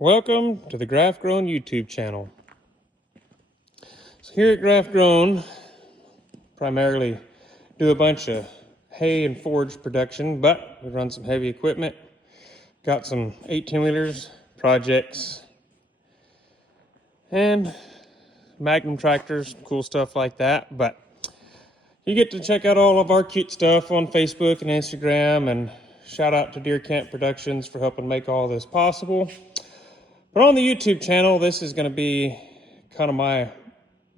Welcome to the Graff YouTube channel. So here at Graff primarily do a bunch of hay and forage production, but we run some heavy equipment. Got some 18-wheelers, projects, and Magnum tractors, cool stuff like that. But you get to check out all of our cute stuff on Facebook and Instagram, and shout out to Deer Camp Productions for helping make all this possible. But on the YouTube channel, this is going to be kind of my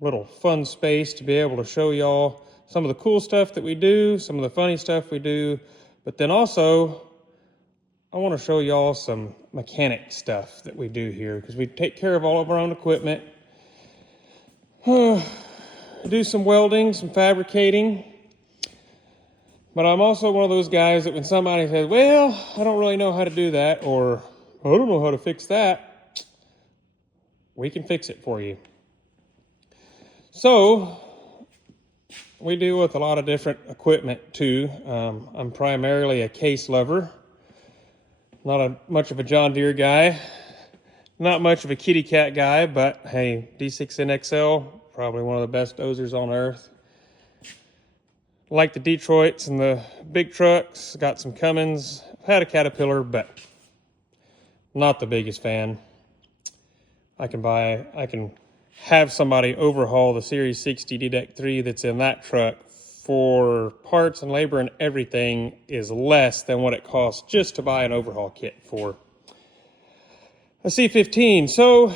little fun space to be able to show y'all some of the cool stuff that we do, some of the funny stuff we do, but then also I want to show y'all some mechanic stuff that we do here because we take care of all of our own equipment. Do some welding, some fabricating, but I'm also one of those guys that when somebody says, well, I don't really know how to do that, or I don't know how to fix that, we can fix it for you. So we deal with a lot of different equipment too. I'm primarily a case lover, not much of a John Deere guy, not much of a kitty cat guy, but hey, D6N XL, probably one of the best dozers on earth. Like the Detroits and the big trucks, got some Cummins. I've had a Caterpillar, but not the biggest fan. I can have somebody overhaul the Series 60 D-Deck 3 that's in that truck for parts and labor and everything is less than what it costs just to buy an overhaul kit for a C15. So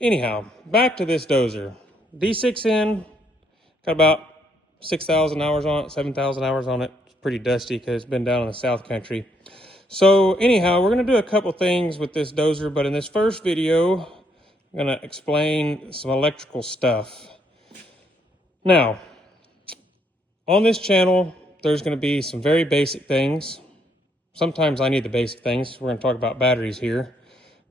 anyhow, back to this dozer. D6N, got about 6,000 hours on it, 7,000 hours on it. It's pretty dusty because it's been down in the South Country. So anyhow, we're going to do a couple things with this dozer, but in this first video, I'm going to explain some electrical stuff. Now, on this channel, there's going to be some very basic things. Sometimes I need the basic things. We're going to talk about batteries here.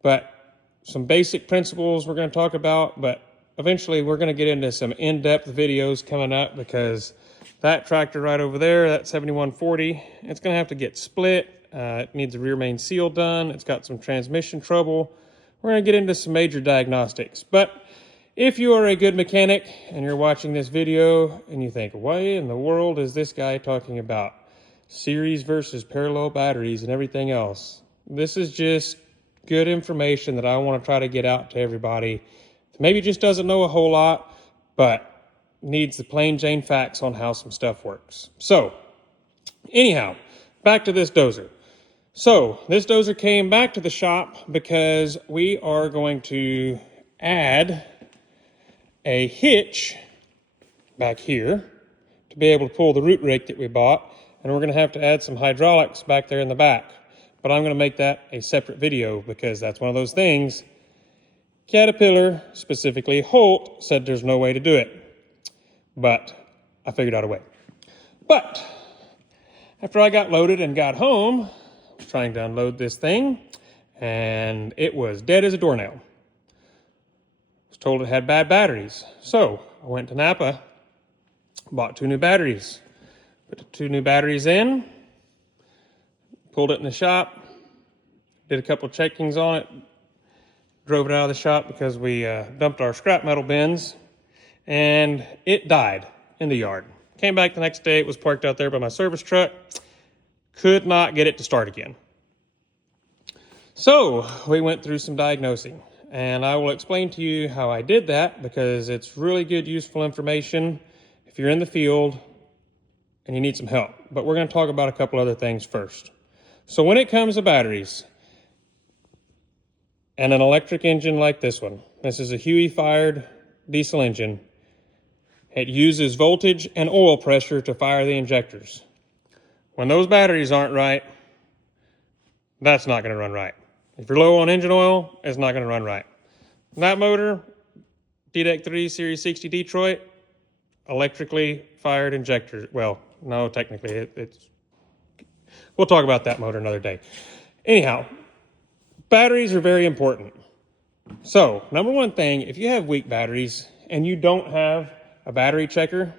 But some basic principles we're going to talk about, but eventually we're going to get into some in-depth videos coming up because that tractor right over there, that 7140, it's going to have to get split. It needs a rear main seal done. It's got some transmission trouble. We're going to get into some major diagnostics. But if you are a good mechanic and you're watching this video and you think, why in the world is this guy talking about series versus parallel batteries and everything else? This is just good information that I want to try to get out to everybody. Maybe just doesn't know a whole lot, but needs the plain Jane facts on how some stuff works. So, anyhow, back to this dozer. So, this dozer came back to the shop because we are going to add a hitch back here to be able to pull the root rake that we bought, and we're going to have to add some hydraulics back there in the back. But I'm going to make that a separate video because that's one of those things. Caterpillar, specifically Holt, said there's no way to do it, but I figured out a way. But after I got loaded and got home, I was trying to unload this thing, and it was dead as a doornail. I was told it had bad batteries. So I went to Napa, bought 2 new batteries, put the 2 new batteries in, pulled it in the shop, did a couple checkings on it, drove it out of the shop because we dumped our scrap metal bins, and it died in the yard. Came back the next day, it was parked out there by my service truck. Could not get it to start again. So we went through some diagnosing, and I will explain to you how I did that because it's really good, useful information if you're in the field and you need some help. But we're going to talk about a couple other things first. So when it comes to batteries and an electric engine like this one, this is a Huey-fired diesel engine. It uses voltage and oil pressure to fire the injectors. When those batteries aren't right, that's not going to run right. If you're low on engine oil, it's not going to run right. That motor, D-Deck 3 Series 60 Detroit, electrically fired injectors. Well, no, technically it's... We'll talk about that motor another day. Anyhow, batteries are very important. So, number one thing, if you have weak batteries and you don't have a battery checker,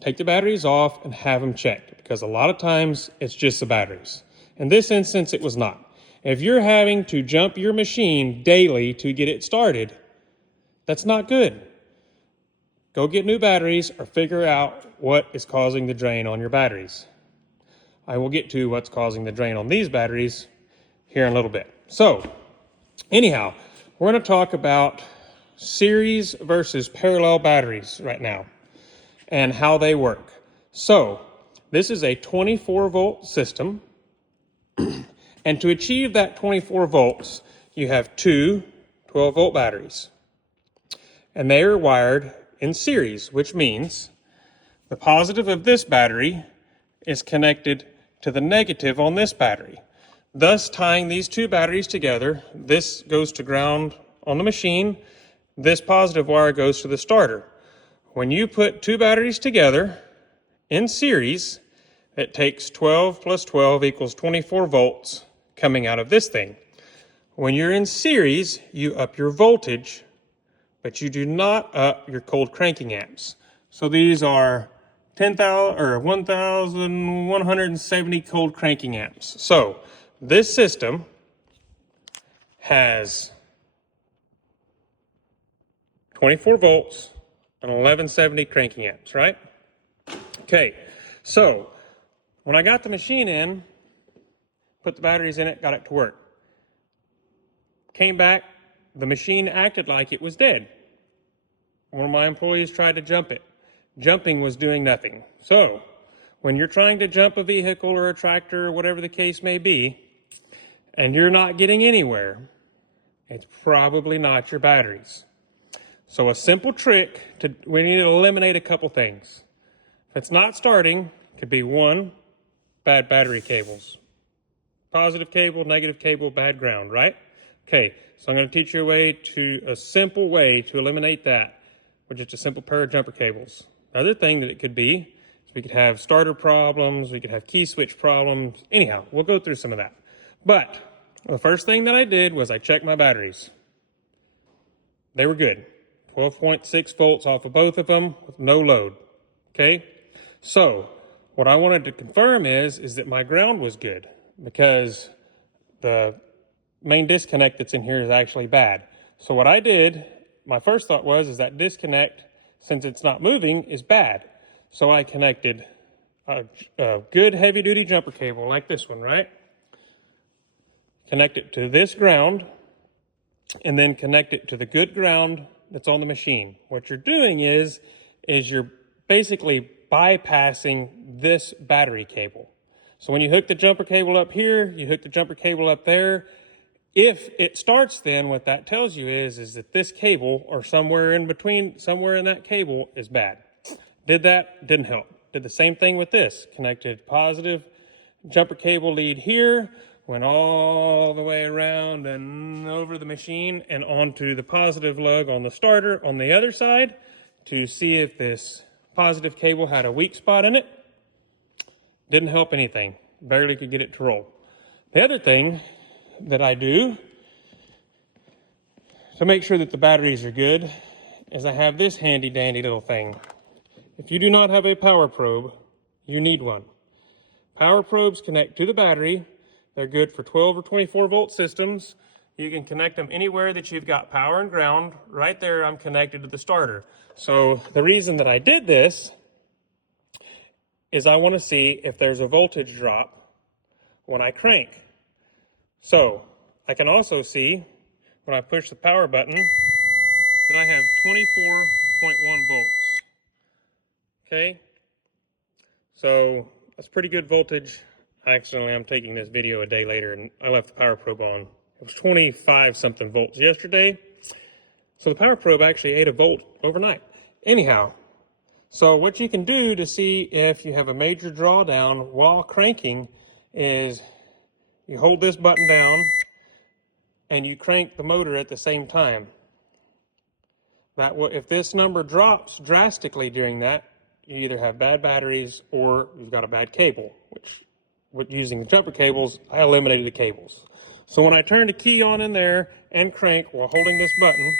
take the batteries off and have them checked because a lot of times it's just the batteries. In this instance, it was not. If you're having to jump your machine daily to get it started, that's not good. Go get new batteries or figure out what is causing the drain on your batteries. I will get to what's causing the drain on these batteries here in a little bit. So, anyhow, we're going to talk about series versus parallel batteries right now and how they work. So, this is a 24-volt system, and to achieve that 24 volts, you have two 12-volt batteries, and they are wired in series, which means the positive of this battery is connected to the negative on this battery. Thus, tying these two batteries together, this goes to ground on the machine, this positive wire goes to the starter. When you put two batteries together in series, it takes 12 plus 12 equals 24 volts coming out of this thing. When you're in series, you up your voltage, but you do not up your cold cranking amps. So these are 10,000 or 1,170 cold cranking amps. So this system has 24 volts and 1170 cranking amps, right? Okay, so when I got the machine in, put the batteries in it, got it to work. Came back, the machine acted like it was dead. One of my employees tried to jump it. Jumping was doing nothing. So, when you're trying to jump a vehicle or a tractor or whatever the case may be, and you're not getting anywhere, it's probably not your batteries. So a simple trick, we need to eliminate a couple things. If it's not starting, it could be one, bad battery cables. Positive cable, negative cable, bad ground, right? Okay, so I'm going to teach you a simple way to eliminate that with just a simple pair of jumper cables. Another thing that it could be is we could have starter problems, we could have key switch problems. Anyhow, we'll go through some of that. But the first thing that I did was I checked my batteries. They were good. 12.6 volts off of both of them with no load. Okay? So, what I wanted to confirm is that my ground was good, because the main disconnect that's in here is actually bad. So what I did, my first thought was that disconnect, since it's not moving, is bad. So I connected a good heavy-duty jumper cable like this one, right? Connect it to this ground, and then connect it to the good ground that's on the machine. What you're doing is you're basically bypassing this battery cable. So when you hook the jumper cable up here, you hook the jumper cable up there. If it starts, then what that tells you is that this cable, or somewhere in between, somewhere in that cable, is bad. Did that, didn't help. Did the same thing with this. Connected positive jumper cable lead here, went all the way around and over the machine and onto the positive lug on the starter on the other side to see if this positive cable had a weak spot in it. Didn't help anything. Barely could get it to roll. The other thing that I do to make sure that the batteries are good is I have this handy dandy little thing. If you do not have a power probe, you need one. Power probes connect to the battery. They're good for 12 or 24 volt systems. You can connect them anywhere that you've got power and ground. Right there, I'm connected to the starter. So the reason that I did this is I want to see if there's a voltage drop when I crank. So I can also see when I push the power button that I have 24.1 volts. Okay, so that's pretty good voltage. Accidentally, I'm taking this video a day later and I left the power probe on. It was 25 something volts yesterday. So the power probe actually ate a volt overnight. Anyhow, so what you can do to see if you have a major drawdown while cranking is you hold this button down and you crank the motor at the same time. That if this number drops drastically during that, you either have bad batteries or you've got a bad cable, which with using the jumper cables, I eliminated the cables. So when I turned the key on in there and crank while holding this button,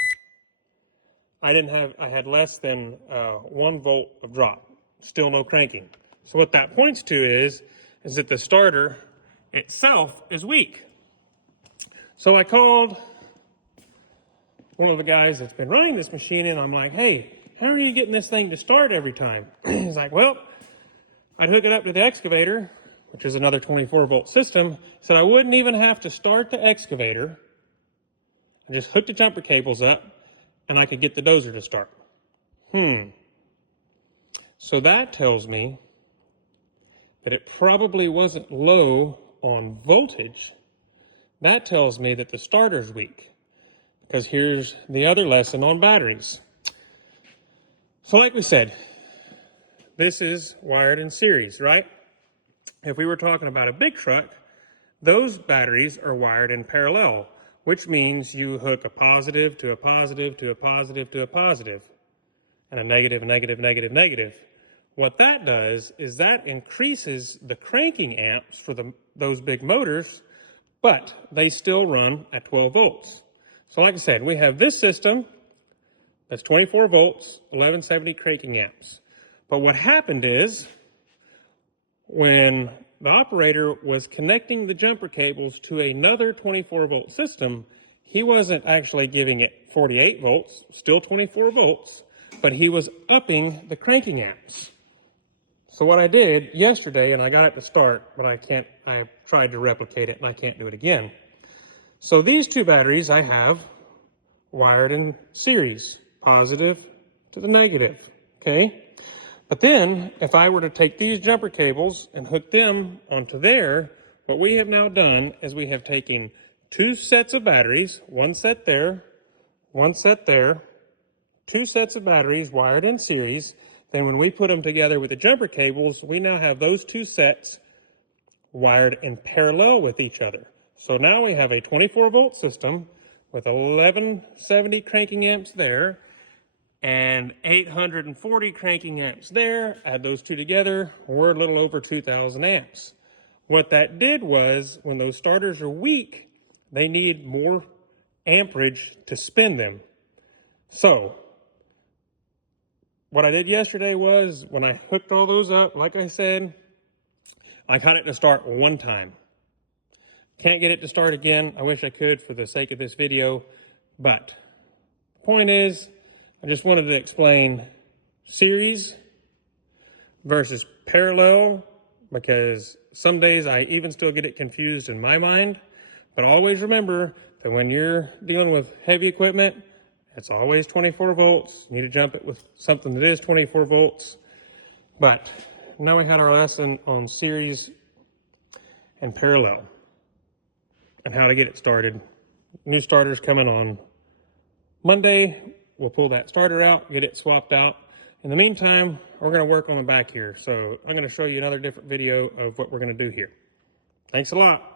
I had less than 1 volt of drop, still no cranking. So what that points to is that the starter itself is weak. So I called one of the guys that's been running this machine, and I'm like, hey, how are you getting this thing to start every time? He's like, well, I'd hook it up to the excavator, which is another 24-volt system. Said I wouldn't even have to start the excavator. I just hooked the jumper cables up, and I could get the dozer to start. So that tells me that it probably wasn't low on voltage. That tells me that the starter's weak. Because here's the other lesson on batteries. So like we said, this is wired in series, right? If we were talking about a big truck, those batteries are wired in parallel, which means you hook a positive to a positive to a positive to a positive, and a negative, negative, negative, negative. What that does is that increases the cranking amps for those big motors, but they still run at 12 volts. So like I said, we have this system that's 24 volts, 1170 cranking amps. But what happened is, when the operator was connecting the jumper cables to another 24 volt system, he wasn't actually giving it 48 volts, still 24 volts, but he was upping the cranking amps. So what I did yesterday, and I got it to start, but I tried to replicate it and I can't do it again. So these two batteries I have wired in series, positive to the negative, okay? But then, if I were to take these jumper cables and hook them onto there, what we have now done is we have taken two sets of batteries, one set there, one set there, two sets of batteries wired in series. Then when we put them together with the jumper cables, we now have those two sets wired in parallel with each other. So now we have a 24 volt system with 1170 cranking amps there and 840 cranking amps there. Add those two together, we're a little over 2,000 amps. What that did was, when those starters are weak, they need more amperage to spin them. So what I did yesterday was, when I hooked all those up, like I said, I got it to start one time. Can't get it to start again. I wish I could for the sake of this video. But the point is, I just wanted to explain series versus parallel, because some days I even still get it confused in my mind. But always remember that when you're dealing with heavy equipment, it's always 24 volts. You need to jump it with something that is 24 volts. But now we had our lesson on series and parallel and how to get it started. New starter's coming on Monday. We'll pull that starter out, get it swapped out. In the meantime, we're going to work on the back here. So I'm going to show you another different video of what we're going to do here. Thanks a lot.